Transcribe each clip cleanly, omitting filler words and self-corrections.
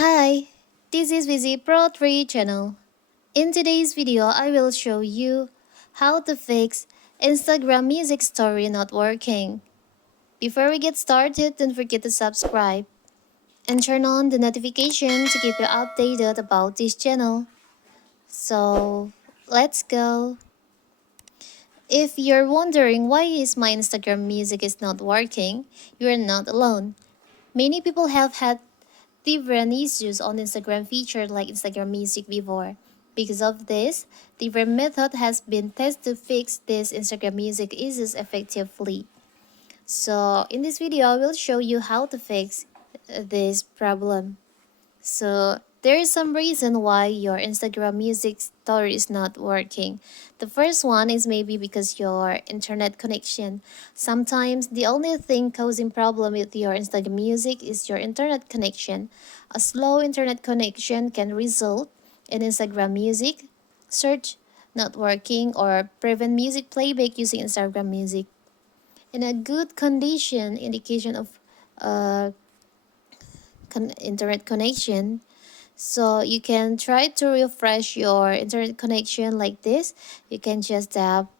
Hi, this is Vizi Pro 3 channel. In today's video, I will show you how to fix Instagram music story not working. Before we get started, don't forget to subscribe and turn on the notification to keep you updated about this channel. So, let's go. If you're wondering why is my Instagram music is not working, you are not alone. Many people have had different issues on Instagram feature like Instagram Music before. Because of this, different method has been tested to fix this Instagram Music issues effectively. So in this video, I will show you how to fix this problem. So there is some reason why your Instagram music story is not working. The first one is maybe because your internet connection. Sometimes the only thing causing problem with your Instagram music is your internet connection. A slow internet connection can result in Instagram music search not working or prevent music playback using Instagram music. In a good condition, indication of uh, internet connection. So you can try to refresh your internet connection like this. You can just tap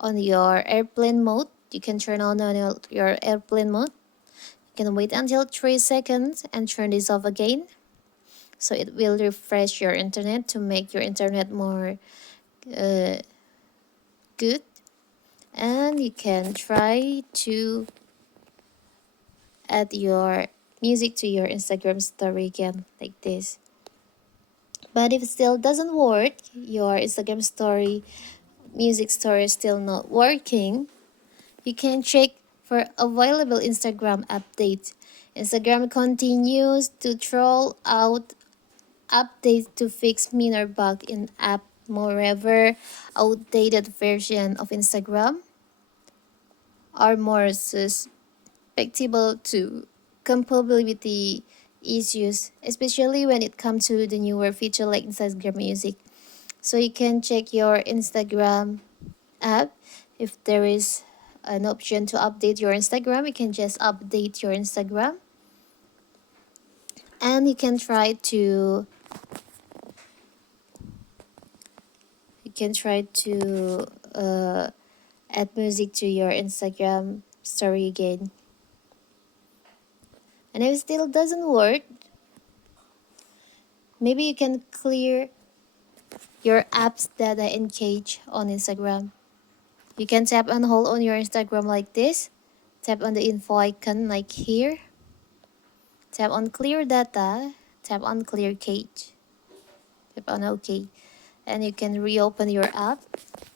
on your airplane mode. You can turn on your airplane mode. You can wait until 3 seconds and turn this off again. So it will refresh your internet to make your internet more good. And you can try to add your music to your Instagram story again like this. But if it still doesn't work, your Instagram story, music story is still not working, you can check for available Instagram updates. Instagram continues to roll out updates to fix minor bug in app. Moreover, outdated version of Instagram are more susceptible to compatibility issues, especially when it comes to the newer feature like Instagram Music. So you can check your Instagram app. If there is an option to update your Instagram, you can just update your Instagram. And you can try to add music to your Instagram story again. And if it still doesn't work, maybe you can clear your apps data and cache on Instagram. You can tap and hold on your Instagram like this. Tap on the info icon like here. Tap on clear data. Tap on clear cache. Tap on OK. And you can reopen your app,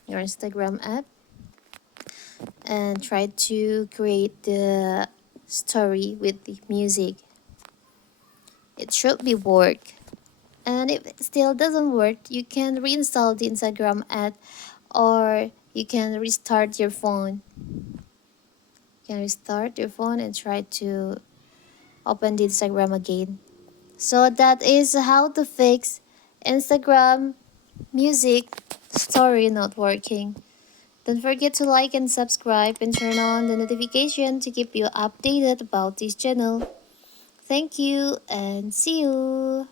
your Instagram app, and try to create the story with the music. It should be work. And if it still doesn't work, you can reinstall the Instagram app or you can restart your phone. You can restart your phone and try to open the Instagram again. So that is how to fix Instagram music story not working. Don't forget to like and subscribe and turn on the notification to keep you updated about this channel. Thank you and see you.